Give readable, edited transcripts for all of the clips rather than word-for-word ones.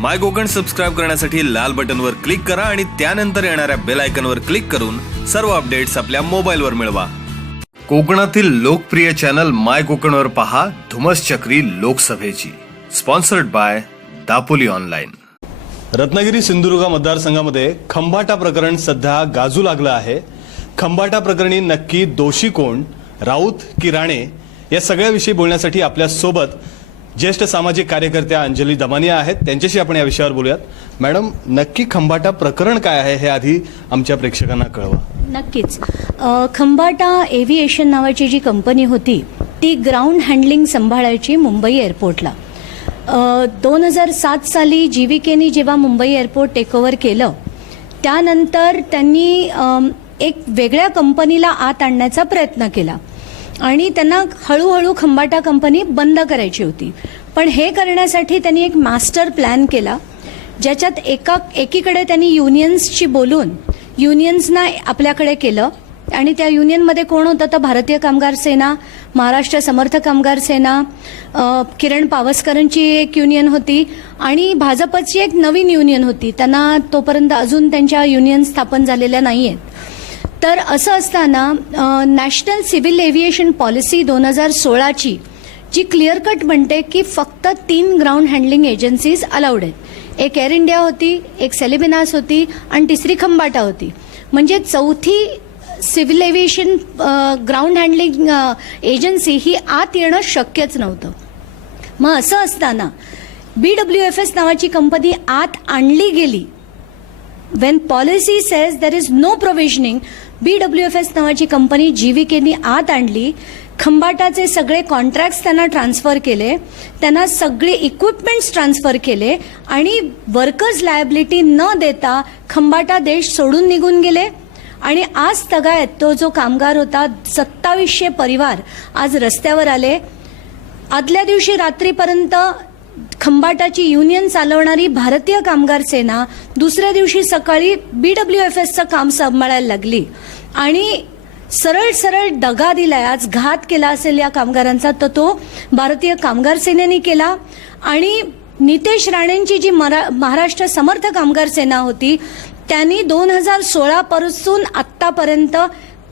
माय Konkan subscribe करण्यासाठी लाल बटनवर click करा आणि त्यानंतर येणाऱ्या बेल आयकॉनवर क्लिक करून सर्व अपडेट्स आपल्या मोबाईलवर मिळवा. कोकणातील लोकप्रिय चॅनल माय कोकणवर पहा धुमस चक्री लोकसभेची. Sponsored by Dapoli online. Ratnagiri Sindhudurg मतदारसंघामध्ये खंबाटा प्रकरण सध्या गाजू लागलं आहे. खंबाटा प्रकरणी नक्की दोषी कोण, राऊत की राणे, या सगळ्याविषयी बोलण्यासाठी आपल्या सोबत ज्येष्ठ सामाजिक कार्यकर्त्या अंजली दमानिया आहेत. त्यांच्याशी आपण या विषयावर बोलूयात. मॅडम, नक्की खंबाटा प्रकरण काय आहे हे आधी आमच्या प्रेक्षकांना कळवा. नक्कीच. खंबाटा एव्हिएशन नावाची जी कंपनी होती ती ग्राउंड हँडलिंग सांभाळायची मुंबई एअरपोर्टला. 2007 साली जीव्हीकेनी जेव्हा मुंबई एअरपोर्ट टेकओव्हर केलं त्यानंतर त्यांनी एक वेगळ्या कंपनीला आत आणण्याचा प्रयत्न केला आणि त्यांना हळूहळू खंबाटा कंपनी बंद करायची होती. पण हे करण्यासाठी त्यांनी एक मास्टर प्लॅन केला ज्याच्यात एकीकडे त्यांनी युनियन्सशी बोलून युनियन्सना आपल्याकडे केलं आणि त्या युनियनमध्ये कोण होतं तर भारतीय कामगार सेना, महाराष्ट्र समर्थ कामगार सेना, किरण पावसकरांची एक युनियन होती आणि भाजपची एक नवीन युनियन होती. त्यांना तोपर्यंत अजून त्यांच्या युनियन स्थापन झालेल्या नाही आहेत. तर असं असताना नॅशनल सिव्हिल एव्हिएशन पॉलिसी 2016ची जी क्लिअर कट म्हणते की फक्त 3 ग्राउंड हँडलिंग एजन्सीज अलाउड आहेत. एक एअर इंडिया होती, एक सेलिबिनास होती आणि तिसरी खंबाटा होती. म्हणजे चौथी civil aviation ground handling agency ही आत येणं शक्यच नव्हतं. मग असं असताना BWFS नावाची कंपनी आत आणली गेली. When policy says there is no provisioning, BWFS नावाची कंपनी जीव्हीकेनी आत आणली. खंबाटाचे सगळे कॉन्ट्रॅक्ट्स त्यांना ट्रान्सफर केले, त्यांना सगळे इक्विपमेंट्स ट्रान्सफर केले आणि वर्कर्स लायबिलिटी न देता खंबाटा देश सोडून निघून गेले. आणि आज तगायत तो जो कामगार होता 2700 परिवार आज रस्त्यावर आले. आदल्या दिवशी रात्रीपर्यंत खंबाटाची युनियन चालवणारी भारतीय कामगार सेना दुसऱ्या दिवशी सकाळी BWFSचं काम सांभाळायला लागली आणि सरळ सरळ दगा दिलाय. आज घात केला असेल या कामगारांचा तर तो भारतीय कामगार सेनेने केला. आणि नितेश राणेंची जी महाराष्ट्र समर्थ कामगार सेना होती त्यांनी 2016 पासून आत्तापर्यंत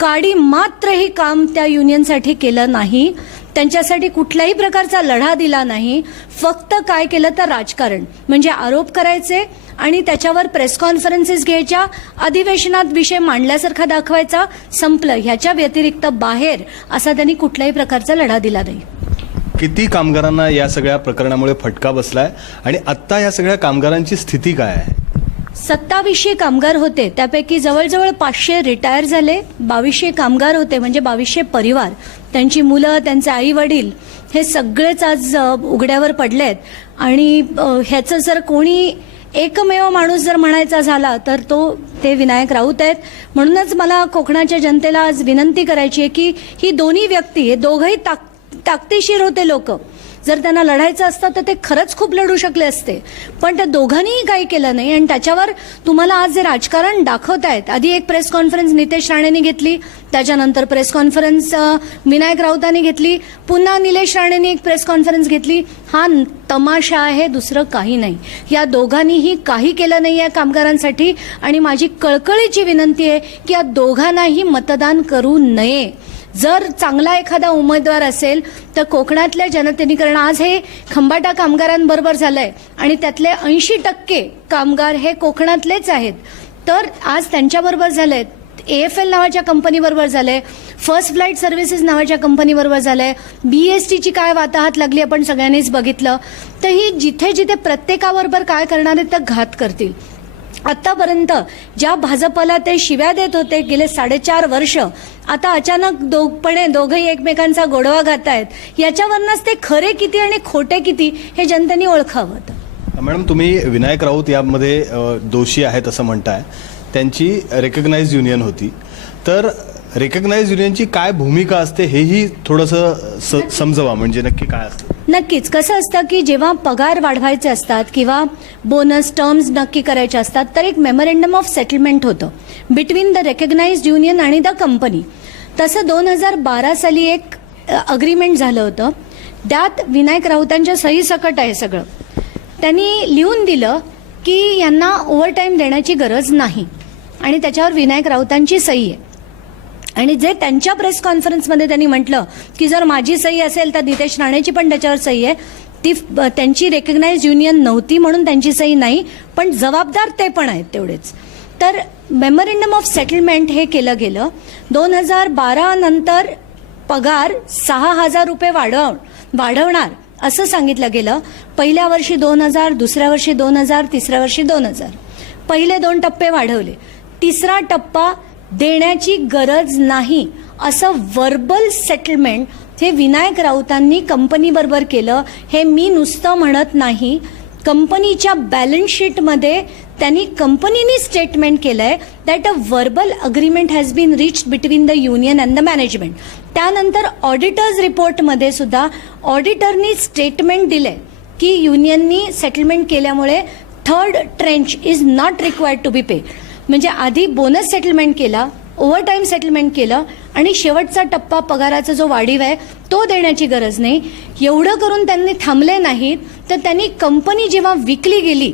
काडी मात्रही काम त्या युनियनसाठी केलं नाही. त्यांच्यासाठी कुठल्याही प्रकारचा लढा दिला नाही. फक्त काय केलं तर राजकारण म्हणजे आरोप करायचे आणि त्याच्यावर प्रेस कॉन्फरन्सेस घ्यायच्या, अधिवेशनात विषय मांडल्यासारखा दाखवायचा, संपलं. ह्याच्या व्यतिरिक्त बाहेर असा त्यांनी कुठल्याही प्रकारचा लढा दिला नाही. किती कामगारांना या सगळ्या प्रकरणामुळे फटका बसलाय आणि आता या सगळ्या कामगारांची स्थिती काय आहे? 2700 कामगार होते, त्यापैकी जवळजवळ 500 रिटायर झाले. 2200 कामगार होते म्हणजे 2200 परिवार, त्यांची मुलं, त्यांचे आई वडील हे सगळेच आज उघड्यावर पडलेत. आणि ह्याचं जर कोणी एकमेव माणूस जर म्हणायचा झाला तर ते विनायक राऊत आहेत. म्हणूनच मला कोकणाच्या जनतेला आज विनंती करायची आहे की ही दोन्ही व्यक्ती, हे दोघंही ताकदीशीर होते लोक. जर त्यांना लढायचं असतं तर ते खरंच खूप लढू शकले असते. पण त्या दोघांनीही काही केलं नाही आणि त्याच्यावर तुम्हाला आज जे राजकारण दाखवतायत, आधी एक प्रेस कॉन्फरन्स नितेश राणेंनी घेतली, त्याच्यानंतर प्रेस कॉन्फरन्स विनायक राऊतांनी घेतली, पुन्हा निलेश राणेंनी एक प्रेस कॉन्फरन्स घेतली. हा तमाशा आहे, दुसरं काही नाही. या दोघांनीही काही केलं नाही या कामगारांसाठी आणि माझी कळकळीची विनंती आहे की या दोघांनाही मतदान करू नये. जर चांगला एखादा उमेदवार असेल तर कोकणातल्या जनतेने, कारण आज हे खंबाटा कामगारांबरोबर झालंय आणि त्यातले 80% कामगार हे कोकणातलेच आहेत, तर आज त्यांच्याबरोबर झालेत. AFL नावाच्या कंपनीबरोबर झालंय, फर्स्ट फ्लाईट सर्व्हिसेस नावाच्या कंपनीबरोबर झालंय, BSTची काय वाताहत लागली आपण सगळ्यांनीच बघितलं. तर ही जिथे जिथे प्रत्येकाबरोबर काय करणार आहेत तर घात करतील. आतापर्यंत ज्या भाजपला ते शिव्या देत होते गेले 4.5 वर्ष, आता अचानक दोघंही एकमेकांचा गोडवा घालतायत. याच्यावरनच ते खरे किती आणि खोटे किती हे जनतेने ओळखावं. मॅडम, तुम्ही विनायक राऊत यामध्ये दोषी आहेत असं म्हणताय. त्यांची रेकग्नाइज युनियन होती, तर रेकग्नाइज युनियनची काय भूमिका असते हेही थोडंसं समजवा, म्हणजे नक्की काय असतं? नक्कीच. कसं असतं की जेव्हा पगार वाढवायचे असतात किंवा बोनस टर्म्स नक्की करायचे असतात तर एक मेमोरंडम ऑफ सेटलमेंट होतं बिटवीन द रेकग्नाइज्ड युनियन आणि द कंपनी. तसं 2012 साली एक अग्रीमेंट झालं होतं. त्यात विनायक राऊतांच्या सही सकट आहे सगळं. त्यांनी लिहून दिलं की यांना ओव्हरटाईम देण्याची गरज नाही आणि त्याच्यावर विनायक राऊतांची सही आहे. आणि जे त्यांच्या प्रेस कॉन्फरन्समध्ये त्यांनी म्हटलं की जर माझी सही असेल तर नितेश राणेची पण त्याच्यावर सही आहे, ती त्यांची रेकग्नाइज युनियन नव्हती म्हणून त्यांची सही नाही, पण जबाबदार ते पण आहेत तेवढेच. तर मेमोरेंडम ऑफ सेटलमेंट हे केलं गेलं. 2012 नंतर पगार 6,000 रुपये वाढवणार असं सांगितलं गेलं. पहिल्या वर्षी 2,000, दुसऱ्या वर्षी 2,000, तिसऱ्या वर्षी 2,000. पहिले 2 टप्पे वाढवले. तिसरा टप्पा देण्याची गरज नाही असं व्हर्बल सेटलमेंट हे विनायक राऊतांनी कंपनीबरोबर केलं. हे मी नुसतं म्हणत नाही, कंपनीच्या बॅलन्स शीटमध्ये त्यांनी कंपनीनी स्टेटमेंट केलंय that a verbal agreement has been reached between the union and the management. त्यानंतर ऑडिटर्स रिपोर्टमध्ये सुद्धा ऑडिटरनी स्टेटमेंट दिलंय की युनियननी सेटलमेंट केल्यामुळे third tranche is not required to be pay. म्हणजे आधी बोनस सेटलमेंट केला, ओव्हरटाईम सेटलमेंट केलं आणि शेवटचा टप्पा पगाराचा जो वाढीव आहे तो देण्याची गरज नाही. एवढं करून त्यांनी थांबले नाहीत, तर त्यांनी कंपनी जेव्हा विकली गेली,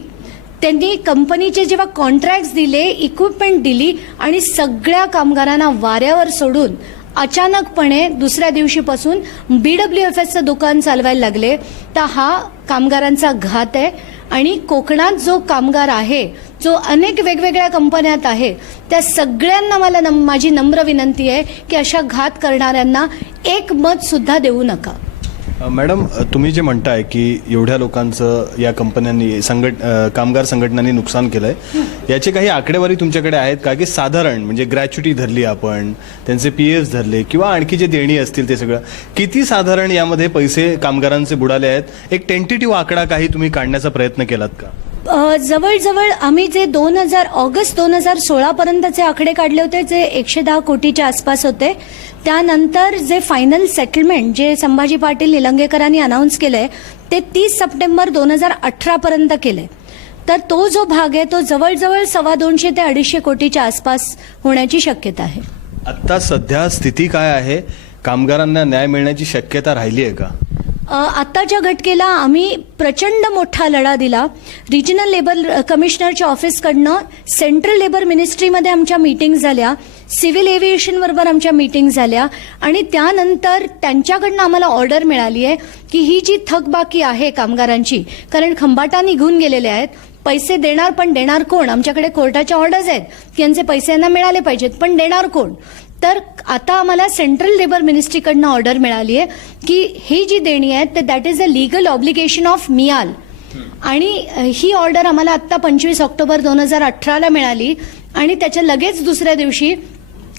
त्यांनी कंपनीचे जेव्हा कॉन्ट्रॅक्ट्स दिले, इक्विपमेंट दिली आणि सगळ्या कामगारांना वाऱ्यावर सोडून अचानकपणे दुसऱ्या दिवशीपासून BWFSचं दुकान चालवायला लागले. तर हा कामगारांचा घात आहे. आणि कोकणात जो कामगार आहे, जो अनेक वेगवेगळ्या कंपन्यात आहे, त्या सगळ्यांना मला माझी नम्र विनंती आहे की अशा घात करणाऱ्यांना एक मत सुद्धा देऊ नका. मॅडम, तुम्ही जे म्हणताय की एवढ्या लोकांचं या कंपन्यांनी कामगार संघटनांनी नुकसान केलंय, याची काही आकडेवारी तुमच्याकडे आहेत का? की साधारण म्हणजे ग्रॅच्युटी धरली आपण, त्यांचे PFs धरले किंवा आणखी जे देणी असतील ते सगळं, किती साधारण यामध्ये पैसे कामगारांचे बुडाले आहेत? एक टेंटेटिव्ह आकडा काही तुम्ही काढण्याचा प्रयत्न केलात का? जवळजवळ आम्ही जे ऑगस्ट 2016 पर्यंतचे आकडे काढले होते, जे 110 कोटीच्या आसपास होते. त्यानंतर जे फायनल सेटलमेंट जे संभाजी पाटील निलंगेकरांनी अनाऊन्स केलंय ते 30 सप्टेंबर 2018 पर्यंत केलंय. तर तो जो भाग आहे तो जवळजवळ 250 ते 250 कोटीच्या आसपास होण्याची शक्यता आहे. आता सध्या स्थिती काय आहे? कामगारांना न्याय मिळण्याची शक्यता राहिली आहे का? आत्ताच्या घटकेला आम्ही प्रचंड मोठा लढा दिला. रिजनल लेबर कमिशनरच्या ऑफिसकडनं सेंट्रल लेबर मिनिस्ट्रीमध्ये आमच्या मीटिंग्स झाल्या, सिव्हिल एव्हिएशन बरोबर आमच्या मीटिंग्स झाल्या आणि त्यानंतर त्यांच्याकडनं आम्हाला ऑर्डर मिळाली आहे की ही जी थकबाकी आहे कामगारांची, कारण खंबाटा निघून गेलेले आहेत, पैसे देणार पण देणार कोण? आमच्याकडे कोर्टाच्या ऑर्डर्स आहेत की यांचे पैसे यांना मिळाले पाहिजेत, पण देणार कोण? तर आता आम्हाला सेंट्रल लेबर मिनिस्ट्रीकडनं ऑर्डर मिळाली आहे की ही जी देणी आहेत ते that is a legal obligation of MIAL. आणि ही ऑर्डर आम्हाला आता 25 ऑक्टोबर 2018 मिळाली आणि त्याच्या लगेच दुसऱ्या दिवशी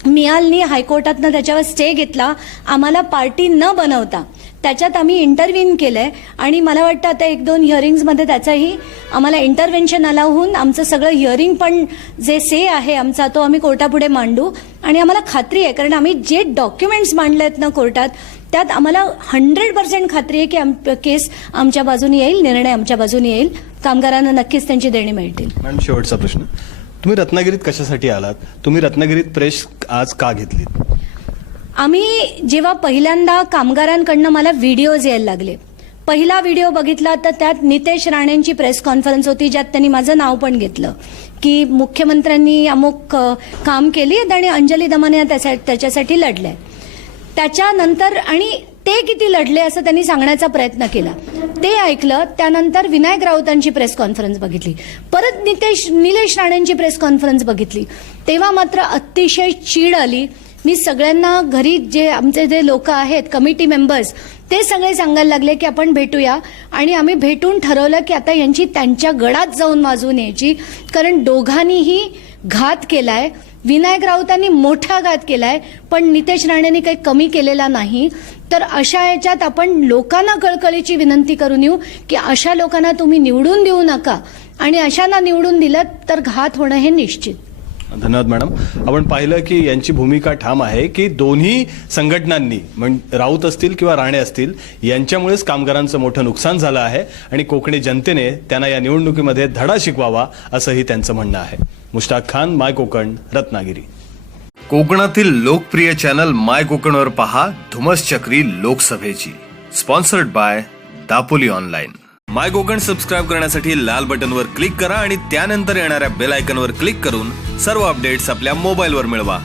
मियालनी हायकोर्टातनं त्याच्यावर स्टे घेतला. आम्हाला पार्टी न बनवता त्याच्यात आम्ही इंटरव्हीन केलंय आणि मला वाटतं आता 1-2 हिअरिंग्समध्ये त्याचाही आम्हाला इंटरव्हेन्शन आला होऊन आमचं सगळं हिअरिंग पण जे से आहे आमचा तो आम्ही कोर्टापुढे मांडू. आणि आम्हाला खात्री आहे, कारण आम्ही जे डॉक्युमेंट्स मांडले आहेत ना कोर्टात, त्यात आम्हाला 100% खात्री आहे की केस आमच्या बाजूने येईल, निर्णय आमच्या बाजूने येईल, कामगारांना नक्कीच त्यांची देणी मिळतील. मॅडम, शेवटचा प्रश्न, तुम्ही रत्नागिरीत कशासाठी आलात? तुम्ही रत्नागिरीत प्रेस आज का घेतली? आम्ही जेव्हा पहिल्यांदा कामगारांकडनं मला व्हिडिओज यायला लागले, पहिला व्हिडिओ बघितला तर त्यात नितेश राणेंची प्रेस कॉन्फरन्स होती ज्यात त्यांनी माझं नाव पण घेतलं की मुख्यमंत्र्यांनी अमुक काम केली आणि अंजली दमाने त्याच्यासाठी लढले. त्याच्यानंतर आणि ते किती लढले असं त्यांनी सांगण्याचा प्रयत्न केला, ते ऐकलं. त्यानंतर विनायक राऊतांची प्रेस कॉन्फरन्स बघितली, परत निलेश राणेंची प्रेस कॉन्फरन्स बघितली. तेव्हा मात्र अतिशय चीड आली. मी सगळ्यांना घरी जे आमचे जे लोक आहेत कमिटी मेंबर्स ते सगळे सांगायला लागले की आपण भेटूया. आणि आम्ही भेटून ठरवलं की आता यांची त्यांच्या गडात जाऊन वाजवून यायची, कारण दोघांनीही घात केलाय. विनायक राऊतांनी मोठा घात केलाय पण नितेश राणेंनी काही कमी केलेला नाही. तर अशा याच्यात आपण लोकांना कळकळीची विनंती करून येऊ की अशा लोकांना तुम्ही निवडून देऊ नका आणि अशांना निवडून दिलं तर घात होणं हे निश्चित. धन्यवाद मॅडम. आपण पाहिलं की यांची भूमिका ठाम आहे की दोन्ही संघटनांनी, राऊत असतील किंवा राणे असतील, यांच्यामुळेच कामगारांचं मोठं नुकसान झालं आहे आणि कोकणी जनतेने त्यांना या निवडणुकीमध्ये धडा शिकवावा असंही त्यांचं म्हणणं आहे. मुश्ताक खान, माय कोकण, रत्नागिरी. कोकणातील लोकप्रिय चॅनल माय कोकणवर पहा धुमस चक्री लोकसभेची. Sponsored by Dapoli online. My Konkan subscribe करण्यासाठी लाल बटनवर क्लिक करा आणि त्यानंतर येणाऱ्या बेल आयकॉनवर क्लिक करून सर्व अपडेट्स आपल्या मोबाईलवर मिळवा.